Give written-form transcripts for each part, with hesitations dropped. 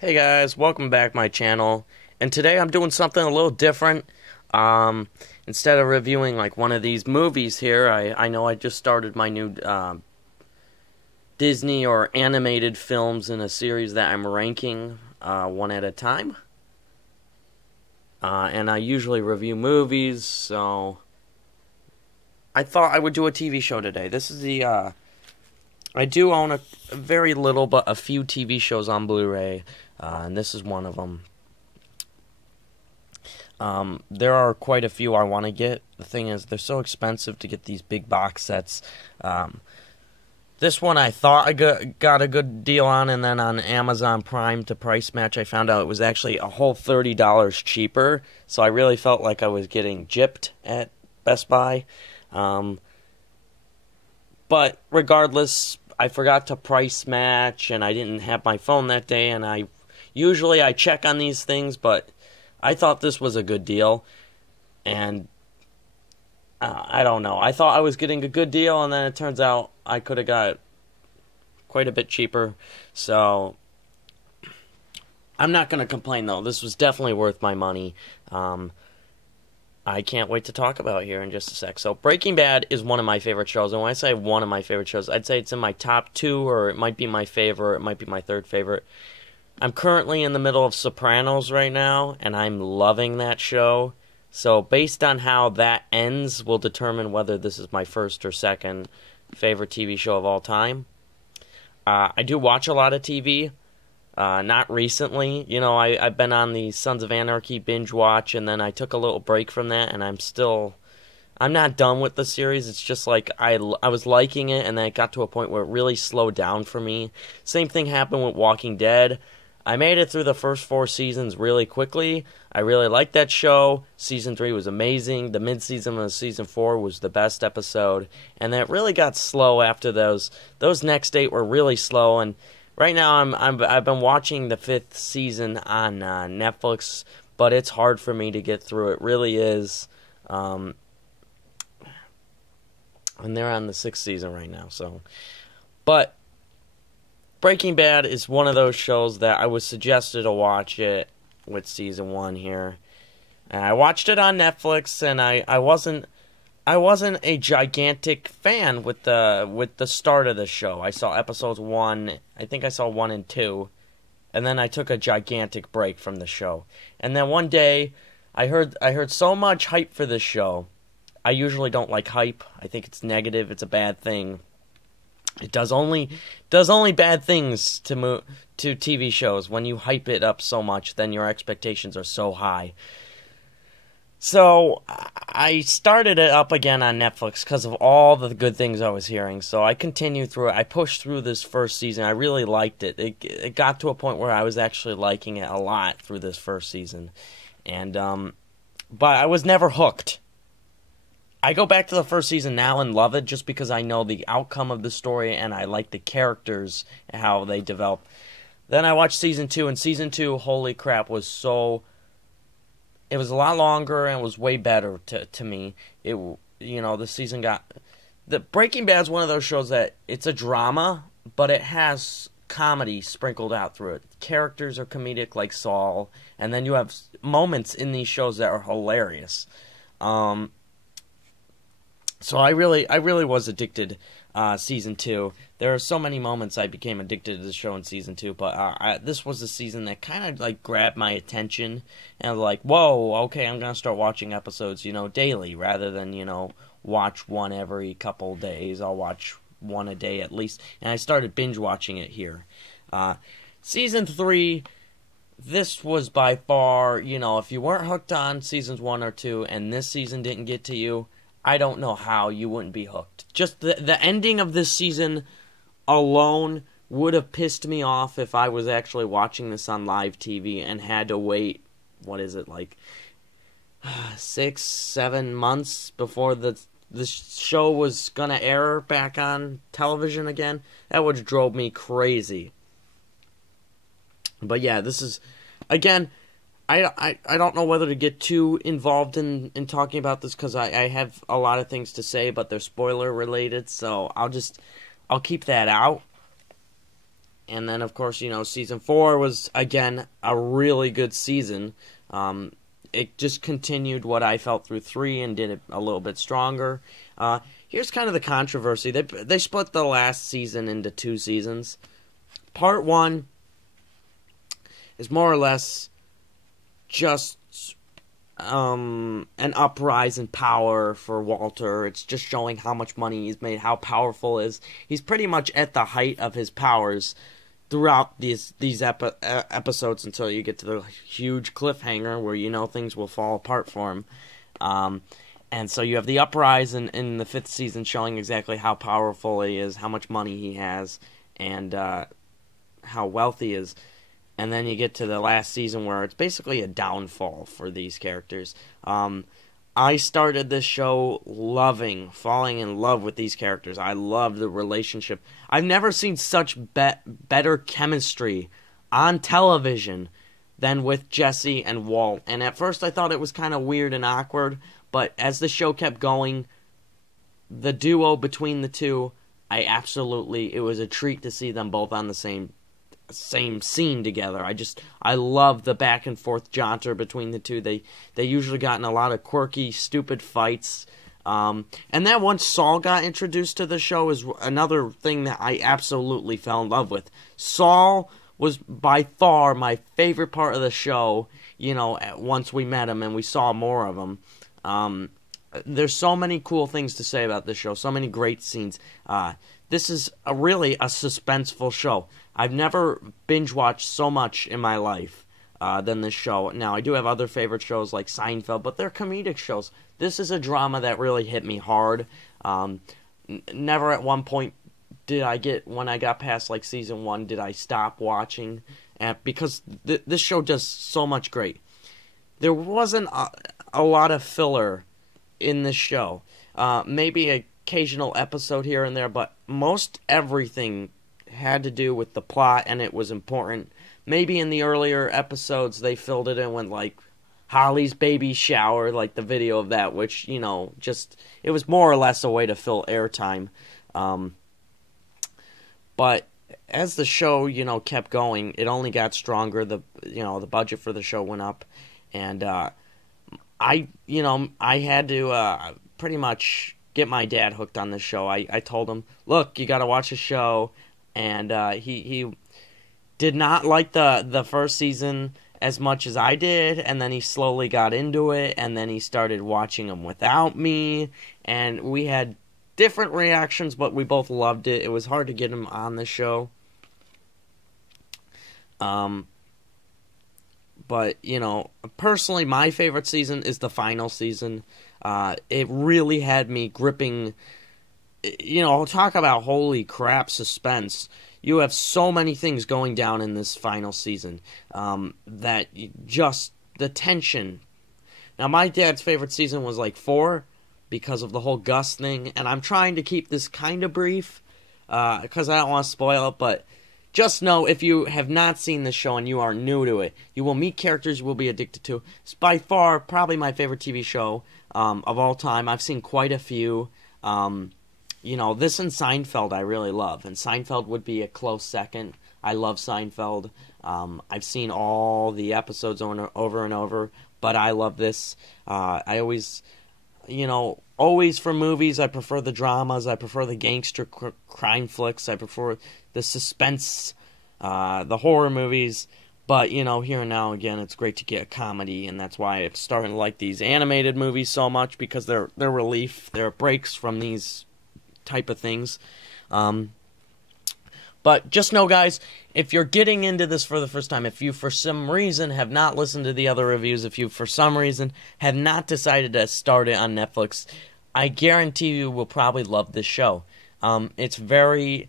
Hey guys, welcome back to my channel. And today I'm doing something a little different. Instead of reviewing like one of these movies here, I know I just started my new Disney or animated films in a series that I'm ranking one at a time. And I usually review movies, so I thought I would do a TV show today. This is the I do own a very little, but a few TV shows on Blu-ray, and this is one of them. There are quite a few I want to get. The thing is, they're so expensive to get these big box sets. This one I thought I got a good deal on, and then on Amazon Prime to price match, I found out it was actually a whole $30 cheaper. So I really felt like I was getting gypped at Best Buy. But regardless, I forgot to price match, and I didn't have my phone that day, and usually I check on these things, but I thought this was a good deal, and I don't know. I thought I was getting a good deal, and then it turns out I could have got quite a bit cheaper, so I'm not going to complain, though. This was definitely worth my money. I can't wait to talk about here in just a sec. So Breaking Bad is one of my favorite shows, and when I say one of my favorite shows, I'd say it's in my top two, or it might be my favorite, it might be my third favorite. I'm currently in the middle of Sopranos right now, and I'm loving that show. So based on how that ends will determine whether this is my first or second favorite TV show of all time. I do watch a lot of TV. Not recently. You know, I've been on the Sons of Anarchy binge watch, and then I took a little break from that, and I'm not done with the series. It's just like I was liking it, and then it got to a point where it really slowed down for me. Same thing happened with Walking Dead. I made it through the first 4 seasons really quickly. I really liked that show. Season 3 was amazing. The mid-season of Season 4 was the best episode. And then it really got slow after those. Those next 8 were really slow. And right now I've been watching the 5th season on Netflix, but it's hard for me to get through. It really is. And they're on the 6th season right now. But Breaking Bad is one of those shows that I was suggested to watch it with season 1 here. And I watched it on Netflix, and I wasn't a gigantic fan with the start of the show. I saw episodes 1, I think I saw 1 and 2, and then I took a gigantic break from the show. And then one day I heard so much hype for this show. I usually don't like hype. I think it's negative, it's a bad thing. It does only bad things to TV shows. When you hype it up so much, then your expectations are so high. So I started it up again on Netflix because of all the good things I was hearing. So I continued through it. I pushed through this first season. I really liked it. It got to a point where I was actually liking it a lot through this first season, and but I was never hooked. I go back to the first season now and love it just because I know the outcome of the story and I like the characters and how they develop. Then I watched season 2, and season 2, holy crap, it was a lot longer and it was way better to me. The season the Breaking Bad is one of those shows that it's a drama, but it has comedy sprinkled out through it. Characters are comedic like Saul, and then you have moments in these shows that are hilarious. So I really was addicted season 2. There are so many moments I became addicted to the show in season 2, but this was the season that kind of like grabbed my attention, and I was like, whoa, okay, I'm going to start watching episodes, daily, rather than, watch one every couple days. I'll watch one a day at least, and I started binge watching it here. Season 3, this was by far, if you weren't hooked on seasons 1 or 2, and this season didn't get to you, I don't know how you wouldn't be hooked. Just the ending of this season alone would have pissed me off if I was actually watching this on live TV and had to wait, 6-7 months before the show was going to air back on television again. That would have drove me crazy. But yeah, this is, again, I don't know whether to get too involved in talking about this because I have a lot of things to say, but they're spoiler related, so I'll keep that out. And then, of course, season 4 was, again, a really good season. It just continued what I felt through 3 and did it a little bit stronger. Here's kind of the controversy. They split the last season into 2 seasons. Part 1 is more or less just an uprise in power for Walter. It's just showing how much money he's made, how powerful he is. He's pretty much at the height of his powers throughout these episodes until you get to the huge cliffhanger where things will fall apart for him. And so you have the uprise in the 5th season showing exactly how powerful he is, how much money he has, and how wealthy he is. And then you get to the last season where it's basically a downfall for these characters. I started this show falling in love with these characters. I love the relationship. I've never seen such better chemistry on television than with Jesse and Walt. And at first I thought it was kind of weird and awkward, but as the show kept going, the duo between the two, it was a treat to see them both on the same scene together. I love the back and forth jaunter between the two. They usually got in a lot of quirky, stupid fights. And then once Saul got introduced to the show is another thing that I absolutely fell in love with. Saul was by far my favorite part of the show, once we met him and we saw more of him. There's so many cool things to say about this show, so many great scenes. This is really a suspenseful show. I've never binge-watched so much in my life than this show. Now, I do have other favorite shows like Seinfeld, but they're comedic shows. This is a drama that really hit me hard. Never at one point when I got past like season 1, did I stop watching. Because this show does so much great. There wasn't a lot of filler in this show. Maybe an occasional episode here and there, but most everything had to do with the plot, and it was important. Maybe in the earlier episodes they filled it in with like Holly's baby shower, like the video of that, which it was more or less a way to fill airtime. But as the show kept going, it only got stronger. The budget for the show went up, and I had to pretty much get my dad hooked on this show. I told him, look, you got to watch the show. And he did not like the first season as much as I did, and then he slowly got into it, and then he started watching them without me, and we had different reactions, but we both loved it. It was hard to get him on the show. But, personally, my favorite season is the final season. It really had me gripping. Talk about holy crap suspense. You have so many things going down in this final season that the tension. Now, my dad's favorite season was like 4 because of the whole Gus thing, and I'm trying to keep this kind of brief because I don't want to spoil it, but just know if you have not seen this show and you are new to it, you will meet characters you will be addicted to. It's by far probably my favorite TV show of all time. I've seen quite a few. This and Seinfeld I really love, and Seinfeld would be a close second. I love Seinfeld. I've seen all the episodes over and over, but I love this. I always, always for movies, I prefer the dramas, I prefer the gangster crime flicks, I prefer the suspense, the horror movies, but, here and now, again, it's great to get a comedy, and that's why I'm starting to like these animated movies so much, because they're relief, they're breaks from these type of things. But just know, guys, if you're getting into this for the first time, if you for some reason have not listened to the other reviews, if you for some reason have not decided to start it on Netflix, I guarantee you will probably love this show. It's very...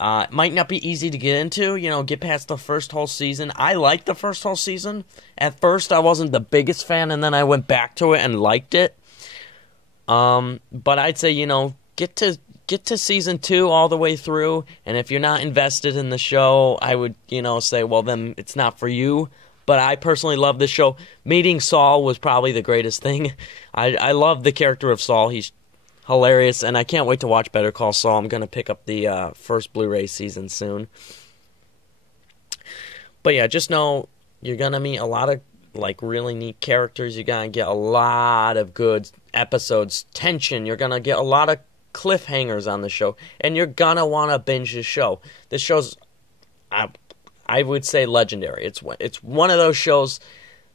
it might not be easy to get into, get past the first whole season. I liked the first whole season. At first, I wasn't the biggest fan, and then I went back to it and liked it. But I'd say, get to season 2 all the way through, and if you're not invested in the show, I would, say, well, then it's not for you. But I personally love this show. Meeting Saul was probably the greatest thing. I love the character of Saul. He's hilarious, and I can't wait to watch Better Call Saul. I'm going to pick up the first Blu-ray season soon. But yeah, just know you're gonna meet a lot of like really neat characters. You're gonna get a lot of good episodes, tension. You're gonna get a lot of cliffhangers on the show, and you're gonna want to binge the show. This show's, I would say, legendary. It's one of those shows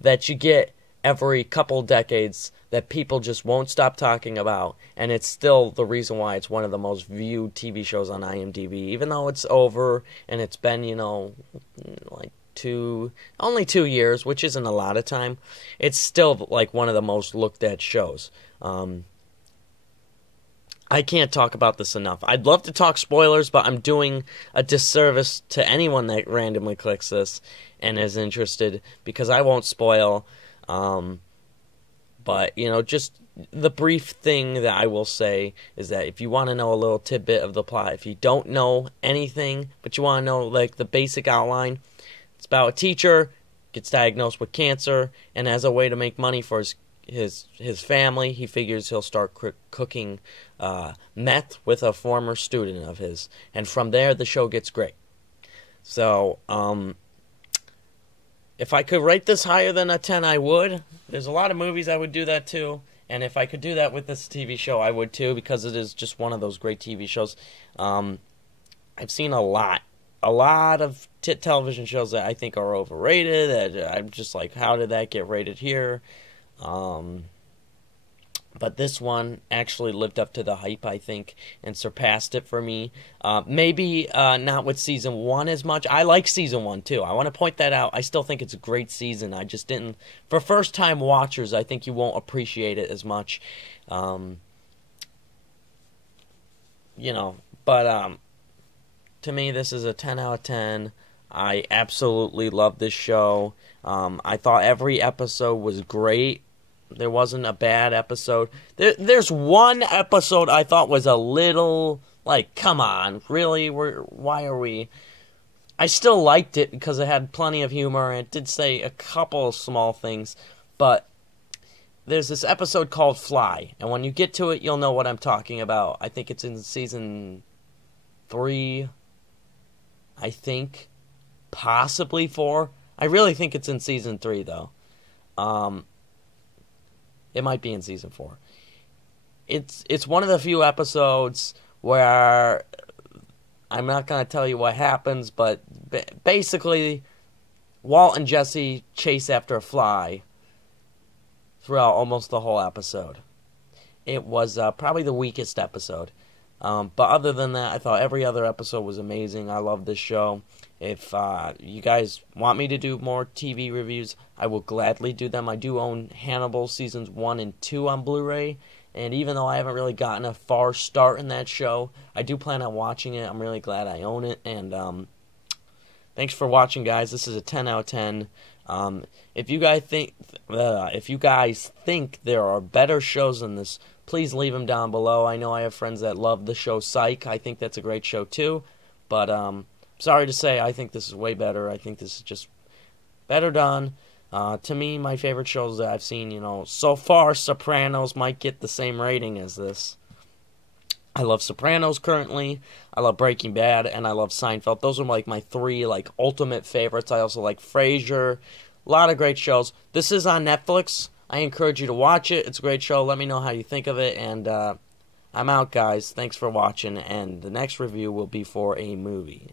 that you get every couple decades that people just won't stop talking about, and it's still the reason why it's one of the most viewed TV shows on IMDb, even though it's over and it's been, like only 2 years, which isn't a lot of time. It's still like one of the most looked at shows. I can't talk about this enough. I'd love to talk spoilers, but I'm doing a disservice to anyone that randomly clicks this and is interested, because I won't spoil. But, just the brief thing that I will say is that if you want to know a little tidbit of the plot, if you don't know anything, but you want to know, like, the basic outline, it's about a teacher, gets diagnosed with cancer, and as a way to make money for his family, he figures he'll start cooking meth with a former student of his. And from there, the show gets great. So, if I could rate this higher than a 10, I would. There's a lot of movies I would do that too. And if I could do that with this TV show, I would too, because it is just one of those great TV shows. I've seen a lot of television shows that I think are overrated, that I'm just like, how did that get rated here? But this one actually lived up to the hype, I think, and surpassed it for me. Maybe not with Season 1 as much. I like Season 1, too. I want to point that out. I still think it's a great season. I just didn't... For first-time watchers, I think you won't appreciate it as much. But to me, this is a 10 out of 10. I absolutely love this show. I thought every episode was great. There wasn't a bad episode. There's one episode I thought was a little, like, come on, really? Why are we... I still liked it because it had plenty of humor, and it did say a couple of small things, but there's this episode called Fly, and when you get to it, you'll know what I'm talking about. I think it's in Season 3, I think, possibly 4. I really think it's in Season 3, though. It might be in Season 4. It's one of the few episodes where I'm not going to tell you what happens, but basically Walt and Jesse chase after a fly throughout almost the whole episode. It was probably the weakest episode. But other than that, I thought every other episode was amazing. I love this show. If you guys want me to do more TV reviews, I will gladly do them. I do own Hannibal Seasons 1 and 2 on Blu-ray, and even though I haven't really gotten a far start in that show, I do plan on watching it. I'm really glad I own it, and thanks for watching, guys. This is a 10 out of 10. If you guys think there are better shows than this, please leave them down below. I know I have friends that love the show Psych. I think that's a great show too, but sorry to say, I think this is way better. I think this is just better done. To me, my favorite shows that I've seen, so far, Sopranos might get the same rating as this. I love Sopranos currently, I love Breaking Bad, and I love Seinfeld. Those are like my 3 ultimate favorites. I also like Frasier. A lot of great shows. This is on Netflix. I encourage you to watch it. It's a great show. Let me know how you think of it, and I'm out, guys. Thanks for watching, and the next review will be for a movie.